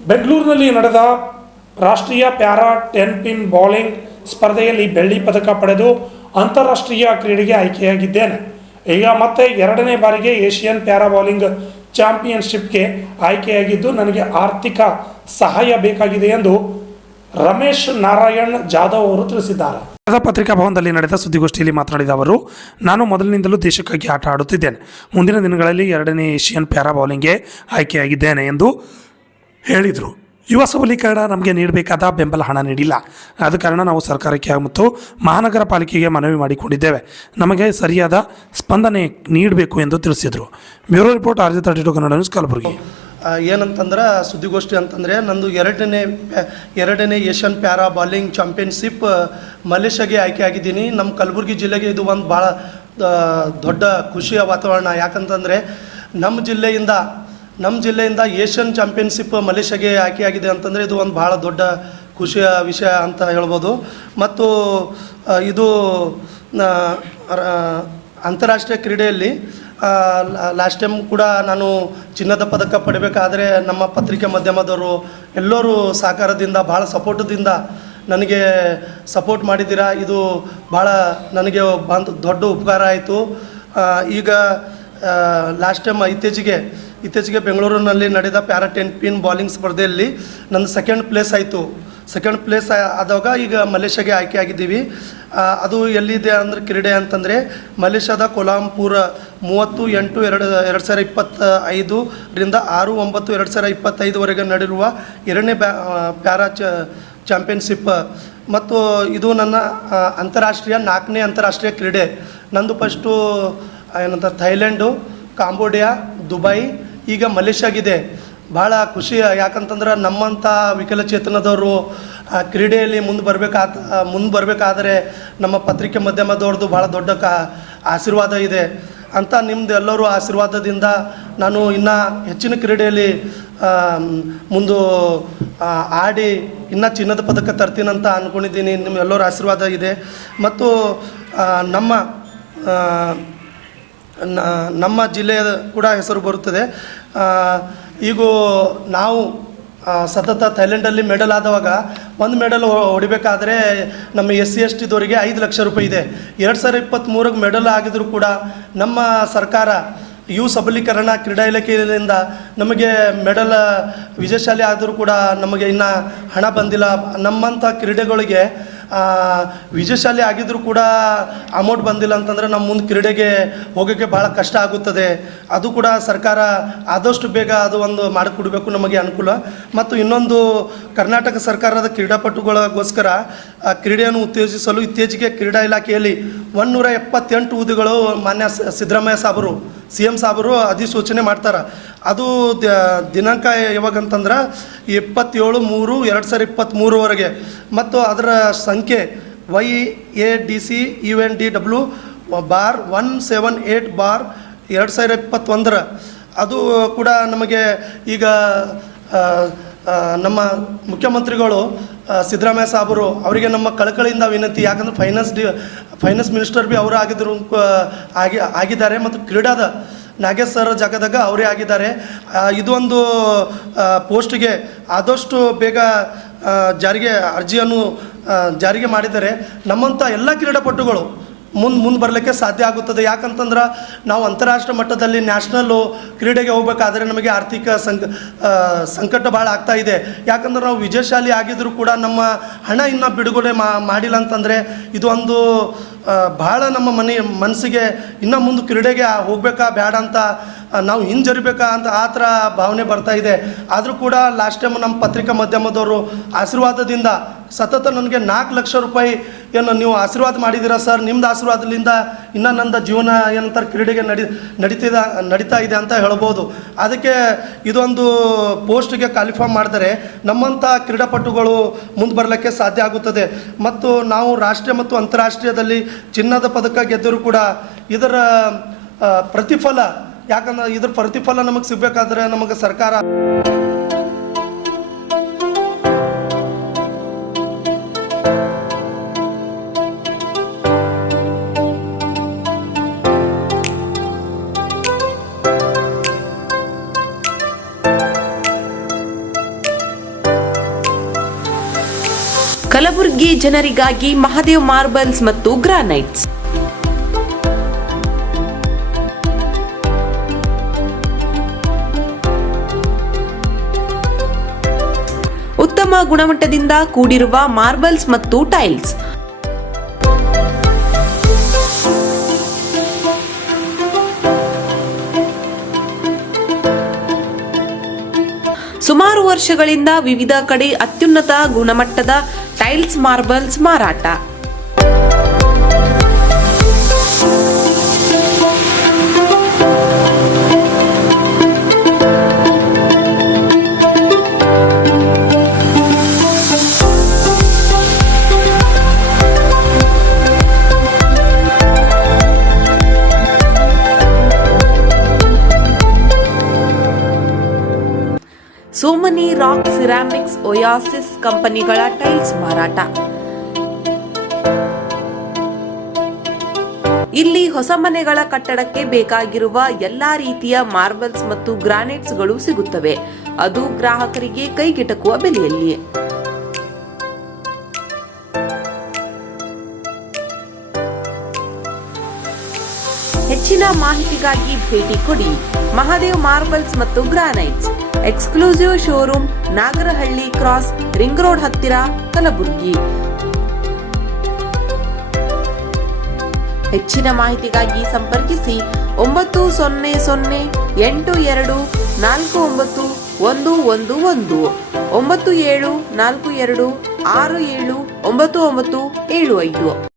ಬೆಂಗಳೂರಿನಲ್ಲಿ ನಡೆದ ರಾಷ್ಟ್ರೀಯ ಪ್ಯಾರಾ 10 ಪಿನ್ ಬೌಲಿಂಗ್ ಸ್ಪರ್ಧೆಯಲ್ಲಿ ಬೆಳ್ಳಿ ಪದಕ ಪಡೆದು ಅಂತಾರಾಷ್ಟ್ರೀಯ ಕ್ರೀಡೆಗೆ ಆಯ್ಕೆಯಾಗಿದ್ದೇನೆ. ಈಗ ಮತ್ತೆ 2ನೇ ಬಾರಿಗೆ ಏಷ್ಯನ್ ಪ್ಯಾರಾ ಬೌಲಿಂಗ್ ಚಾಂಪಿಯನ್ಶಿಪ್ಗೆ ಆಯ್ಕೆಯಾಗಿದ್ದು ನನಗೆ ಆರ್ಥಿಕ ಸಹಾಯ ಬೇಕಾಗಿದೆ ಎಂದು ರಮೇಶ್ ನಾರಾಯಣ್ ಜಾಧವ್ ಅವರು ತಿಳಿಸಿದ್ದಾರೆ. ಪತ್ರಿಕಾ ಭವನದಲ್ಲಿ ನಡೆದ ಸುದ್ದಿಗೋಷ್ಠಿಯಲ್ಲಿ ಮಾತನಾಡಿದ ಅವರು, ನಾನು ಮೊದಲಿನಿಂದಲೂ ದೇಶಕ್ಕಾಗಿ ಆಟ ಆಡುತ್ತಿದ್ದೇನೆ. ಮುಂದಿನ ದಿನಗಳಲ್ಲಿ 2ನೇ ಏಷ್ಯನ್ ಪ್ಯಾರಾ ಬೌಲಿಂಗ್ಗೆ ಆಯ್ಕೆಯಾಗಿದ್ದೇನೆ ಎಂದು ಹೇಳಿದರು. ಯುವ ಸಬಲೀಕರಣ ನಮಗೆ ನೀಡಬೇಕಾದ ಬೆಂಬಲ ಹಣ ನೀಡಿಲ್ಲ. ಆದ ಕಾರಣ ನಾವು ಸರ್ಕಾರಕ್ಕೆ ಮತ್ತು ಮಹಾನಗರ ಪಾಲಿಕೆಗೆ ಮನವಿ ಮಾಡಿಕೊಂಡಿದ್ದೇವೆ. ನಮಗೆ ಸರಿಯಾದ ಸ್ಪಂದನೆ ನೀಡಬೇಕು ಎಂದು ತಿಳಿಸಿದರು. Bureau report RJ32 Kannada news, Kalaburagi. ಏನಂತಂದ್ರೆ ಸುದ್ದಿಗೋಷ್ಠಿ ಅಂತಂದರೆ ನಂದು ಎರಡನೇ ಏಷ್ಯನ್ ಪ್ಯಾರಾ ಬಾಲಿಂಗ್ ಚಾಂಪಿಯನ್ಶಿಪ್ ಮಲೇಷ್ಯಾಗೆ ಆಯ್ಕೆ ಆಗಿದ್ದೀನಿ. ನಮ್ಮ ಕಲಬುರಗಿ ಜಿಲ್ಲೆಗೆ ಇದು ಒಂದು ಭಾಳ ದೊಡ್ಡ ಖುಷಿಯ ವಾತಾವರಣ. ಯಾಕಂತಂದರೆ ನಮ್ಮ ಜಿಲ್ಲೆಯಿಂದ ಏಷ್ಯನ್ ಚಾಂಪಿಯನ್ಶಿಪ್ ಮಲೇಷ್ಯಾಗೆ ಆಯ್ಕೆಯಾಗಿದೆ ಅಂತಂದರೆ ಇದು ಒಂದು ಭಾಳ ದೊಡ್ಡ ಖುಷಿಯ ವಿಷಯ ಅಂತ ಹೇಳ್ಬೋದು. ಮತ್ತು ಇದು ಅಂತಾರಾಷ್ಟ್ರೀಯ ಕ್ರೀಡೆಯಲ್ಲಿ ಲಾಸ್ಟ್ ಟೈಮ್ ಕೂಡ ನಾನು ಚಿನ್ನದ ಪದಕ ಪಡಿಬೇಕಾದರೆ ನಮ್ಮ ಪತ್ರಿಕೆ ಮಾಧ್ಯಮದವರು ಎಲ್ಲರೂ ಸಹಕಾರದಿಂದ ಭಾಳ ಸಪೋರ್ಟದಿಂದ ನನಗೆ ಸಪೋರ್ಟ್ ಮಾಡಿದ್ದೀರಾ. ಇದು ಭಾಳ ನನಗೆ ದೊಡ್ಡ ಉಪಕಾರ ಆಯಿತು. ಈಗ ಲಾಸ್ಟ್ ಟೈಮ್ ಇತ್ತೀಚೆಗೆ ಬೆಂಗಳೂರಿನಲ್ಲಿ ನಡೆದ ಪ್ಯಾರಾ 10 ಪಿನ್ ಬೌಲಿಂಗ್ ಸ್ಪರ್ಧೆಯಲ್ಲಿ ನನ್ನ ಸೆಕೆಂಡ್ ಪ್ಲೇಸ್ ಆದಾಗ ಈಗ ಮಲೇಷ್ಯಾಗೆ ಆಯ್ಕೆ ಆಗಿದ್ದೀವಿ. ಅದು ಎಲ್ಲಿದೆ ಅಂದರೆ ಕ್ರೀಡೆ ಅಂತಂದರೆ ಮಲೇಷ್ಯಾದ ಕೊಲಾಂಪುರ 30/8/2025 ರಿಂದ 6/9/2025ವರೆಗೆ ನಡೆದಿರುವ 2ನೇ ಪ್ಯಾರಾ ಚಾಂಪಿಯನ್ಶಿಪ್ ಮತ್ತು ಇದು ನನ್ನ 4ನೇ ಅಂತಾರಾಷ್ಟ್ರೀಯ ಕ್ರೀಡೆ. ನಂದು ಫಸ್ಟು ಥೈಲ್ಯಾಂಡು, ಕಾಂಬೋಡಿಯಾ, ದುಬೈ, ಈಗ ಮಲೇಷ್ಯಾಗಿದೆ. ಭಾಳ ಖುಷಿ. ಯಾಕಂತಂದ್ರೆ ನಮ್ಮಂಥ ವಿಕಲಚೇತನದವರು ಕ್ರೀಡೆಯಲ್ಲಿ ಮುಂದೆ ಬರಬೇಕಾದ್ರೆ ನಮ್ಮ ಪತ್ರಿಕೆ ಮಾಧ್ಯಮದವ್ರದ್ದು ಭಾಳ ದೊಡ್ಡ ಆಶೀರ್ವಾದ ಇದೆ ಅಂತ ನಿಮ್ಮದು ಎಲ್ಲರೂ ಆಶೀರ್ವಾದದಿಂದ ನಾನು ಇನ್ನೂ ಹೆಚ್ಚಿನ ಕ್ರೀಡೆಯಲ್ಲಿ ಆಡಿ ಇನ್ನೂ ಚಿನ್ನದ ಪದಕ ತರ್ತೀನಂತ ಅಂದ್ಕೊಂಡಿದ್ದೀನಿ. ನಿಮ್ಮೆಲ್ಲರ ಆಶೀರ್ವಾದ ಇದೆ. ಮತ್ತು ನಮ್ಮ ಜಿಲ್ಲೆಯ ಕೂಡ ಹೆಸರು ಬರುತ್ತದೆ. ಈಗ ನಾವು ಸತತ ಥೈಲ್ಯಾಂಡಲ್ಲಿ ಮೆಡಲ್ ಆದವಾಗ ಒಂದು ಮೆಡಲ್ ಹೊಡಿಬೇಕಾದ್ರೆ ನಮ್ಮ SC/ST ದವರಿಗೆ 5 ಲಕ್ಷ ರೂಪಾಯಿ ಇದೆ. 2023ಗೆ ಮೆಡಲ್ ಆಗಿದ್ರು ಕೂಡ ನಮ್ಮ ಸರ್ಕಾರ ಯುವ ಸಬಲೀಕರಣ ಕ್ರೀಡಾ ಇಲಾಖೆಯಿಂದ ನಮಗೆ ಮೆಡಲ್ ವಿಜಯಶಾಲಿ ಆದರೂ ಕೂಡ ನಮಗೆ ಇನ್ನೂ ಹಣ ಬಂದಿಲ್ಲ. ನಮ್ಮಂಥ ಕ್ರೀಡೆಗಳಿಗೆ ವಿಜಯಶಾಲಿ ಆಗಿದ್ದರೂ ಕೂಡ ಅಮೌಂಟ್ ಬಂದಿಲ್ಲ ಅಂತಂದರೆ ನಮ್ಮ ಮುಂದೆ ಕ್ರೀಡೆಗೆ ಹೋಗೋಕ್ಕೆ ಭಾಳ ಕಷ್ಟ ಆಗುತ್ತದೆ. ಅದು ಕೂಡ ಸರ್ಕಾರ ಆದಷ್ಟು ಬೇಗ ಅದು ಒಂದು ಮಾಡಿಕೊಡ್ಬೇಕು, ನಮಗೆ ಅನುಕೂಲ. ಮತ್ತು ಇನ್ನೊಂದು ಕರ್ನಾಟಕ ಸರ್ಕಾರದ ಕ್ರೀಡಾಪಟುಗಳಿಗೋಸ್ಕರ ಕ್ರೀಡೆಯನ್ನು ಉತ್ತೇಜಿಸಲು ಇತ್ತೀಚೆಗೆ ಕ್ರೀಡಾ ಇಲಾಖೆಯಲ್ಲಿ 178 ಹುದ್ದೆಗಳು ಮಾನ್ಯ ಸಿದ್ದರಾಮಯ್ಯ ಸಾಬರು CM ಸಾಬರು ಅಧಿಸೂಚನೆ ಮಾಡ್ತಾರೆ. ಅದು ದಿನಾಂಕ ಯಾವಾಗಂತಂದ್ರೆ 27/3/2023ವರೆಗೆ. ಮತ್ತು ಅದರ ಸಂಖ್ಯೆ YADC/178/2021. ಅದು ಕೂಡ ನಮಗೆ ಈಗ ನಮ್ಮ ಮುಖ್ಯಮಂತ್ರಿಗಳು ಸಿದ್ದರಾಮಯ್ಯ ಸಾಬರು ಅವರಿಗೆ ನಮ್ಮ ಕಳಕಳಿಯಿಂದ ವಿನಂತಿ. ಯಾಕಂದರೆ ಫೈನಾನ್ಸ್ ಮಿನಿಸ್ಟರ್ ಭೀ ಅವರು ಆಗಿದ್ದಾರೆ ಮತ್ತು ಕ್ರೀಡಾದ ನಾಗೇಶ್ ಸರ್ ಜಾಗದಾಗ ಅವರೇ ಆಗಿದ್ದಾರೆ. ಇದೊಂದು ಪೋಸ್ಟ್ಗೆ ಆದಷ್ಟು ಬೇಗ ಅರ್ಜಿಯನ್ನು ಜಾರಿಗೆ ಮಾಡಿದರೆ ನಮ್ಮಂಥ ಎಲ್ಲ ಕ್ರೀಡಾಪಟುಗಳು ಮುಂದೆ ಬರಲಿಕ್ಕೆ ಸಾಧ್ಯ ಆಗುತ್ತದೆ. ಯಾಕಂತಂದ್ರೆ ನಾವು ಅಂತಾರಾಷ್ಟ್ರೀಯ ಮಟ್ಟದಲ್ಲಿ ನ್ಯಾಷನಲ್ಲು ಕ್ರೀಡೆಗೆ ಹೋಗಬೇಕಾದ್ರೆ ನಮಗೆ ಆರ್ಥಿಕ ಸಂಕಟ ಭಾಳ ಆಗ್ತಾ ಇದೆ. ಯಾಕಂದ್ರೆ ನಾವು ವಿಜಯಶಾಲಿ ಆಗಿದ್ದರೂ ಕೂಡ ನಮ್ಮ ಹಣ ಇನ್ನೂ ಬಿಡುಗಡೆ ಮಾಡಿಲ್ಲ ಅಂತಂದರೆ ಇದು ಒಂದು ಭಾಳ ನಮ್ಮ ಮನಸ್ಸಿಗೆ ಇನ್ನೂ ಮುಂದೆ ಕ್ರೀಡೆಗೆ ಹೋಗಬೇಕಾ ಬೇಡ ಅಂತ ನಾವು ಹಿಂಜರಿಬೇಕಾ ಅಂತ ಆ ಥರ ಭಾವನೆ ಬರ್ತಾ ಇದೆ. ಆದರೂ ಕೂಡ ಲಾಸ್ಟ್ ಟೈಮ್ ನಮ್ಮ ಪತ್ರಿಕಾ ಮಾಧ್ಯಮದವರು ಆಶೀರ್ವಾದದಿಂದ ಸತತ ನನಗೆ 4 ಲಕ್ಷ ರೂಪಾಯಿ ಏನು ನೀವು ಆಶೀರ್ವಾದ ಮಾಡಿದ್ದೀರಾ ಸರ್, ನಿಮ್ಮದು ಆಶೀರ್ವಾದದಿಂದ ಇನ್ನೂ ನನ್ನ ಜೀವನ ಏನಂತಾರೆ ಕ್ರೀಡೆಗೆ ನಡೀತಾ ಇದೆ ಅಂತ ಹೇಳ್ಬೋದು. ಅದಕ್ಕೆ ಇದೊಂದು ಪೋಸ್ಟ್ಗೆ ಕ್ವಾಲಿಫೈ ಮಾಡಿದರೆ ನಮ್ಮಂಥ ಕ್ರೀಡಾಪಟುಗಳು ಮುಂದೆ ಬರಲಿಕ್ಕೆ ಸಾಧ್ಯ ಆಗುತ್ತದೆ. ಮತ್ತು ನಾವು ರಾಷ್ಟ್ರೀಯ ಮತ್ತು ಅಂತಾರಾಷ್ಟ್ರೀಯದಲ್ಲಿ ಚಿನ್ನದ ಪದಕ ಗೆದ್ದರೂ ಕೂಡ ಇದರ ಪ್ರತಿಫಲ, ಯಾಕಂದ್ರೆ ಇದ್ರ ಪ್ರತಿಫಲ ನಮಗೆ ಸಿಗಬೇಕಾದ್ರೆ ನಮಗೆ ಸರ್ಕಾರ ಕಲಬುರಗಿ ಜನರಿಗಾಗಿ ಮಹಾದೇವ್ ಮಾರ್ಬಲ್ಸ್ ಮತ್ತು ಗ್ರಾನೈಟ್ಸ್. ಉತ್ತಮ ಗುಣಮಟ್ಟದಿಂದ ಕೂಡಿರುವ ಮಾರ್ಬಲ್ಸ್ ಮತ್ತು ಟೈಲ್ಸ್. ಸುಮಾರು ವರ್ಷಗಳಿಂದ ವಿವಿಧ ಕಡೆ ಅತ್ಯುನ್ನತ ಗುಣಮಟ್ಟದ ಟೈಲ್ಸ್ ಮಾರ್ಬಲ್ಸ್ ಮಾರಾಟ. ಸೋಮನಿ ರಾಕ್ ಸಿರಾಮಿಕ್ಸ್ ಒಯಾಸಿಸ್ ಕಂಪನಿಗಳ ಟೈಲ್ಸ್ ಮಾರಾಟ. ಇಲ್ಲಿ ಹೊಸ ಮನೆಗಳ ಕಟ್ಟಡಕ್ಕೆ ಬೇಕಾಗಿರುವ ಎಲ್ಲಾ ರೀತಿಯ ಮಾರ್ಬಲ್ಸ್ ಮತ್ತು ಗ್ರಾನೈಟ್ಸ್ಗಳು ಸಿಗುತ್ತವೆ, ಅದು ಗ್ರಾಹಕರಿಗೆ ಕೈಗೆಟಕುವ ಬೆಲೆಯಲ್ಲಿ. ಹೆಚ್ಚಿನ ಮಾಹಿತಿಗಾಗಿ ಭೇಟಿ ಕೊಡಿ ಮಹಾದೇವ್ ಮಾರ್ಬಲ್ಸ್ ಮತ್ತು granites. Exclusive showroom, Nagarahalli cross, ring road ಹತ್ತಿರ, ಕಲಬುರಗಿ. ಹೆಚ್ಚಿನ ಮಾಹಿತಿಗಾಗಿ ಸಂಪರ್ಕಿಸಿ 9008249111 9742679975.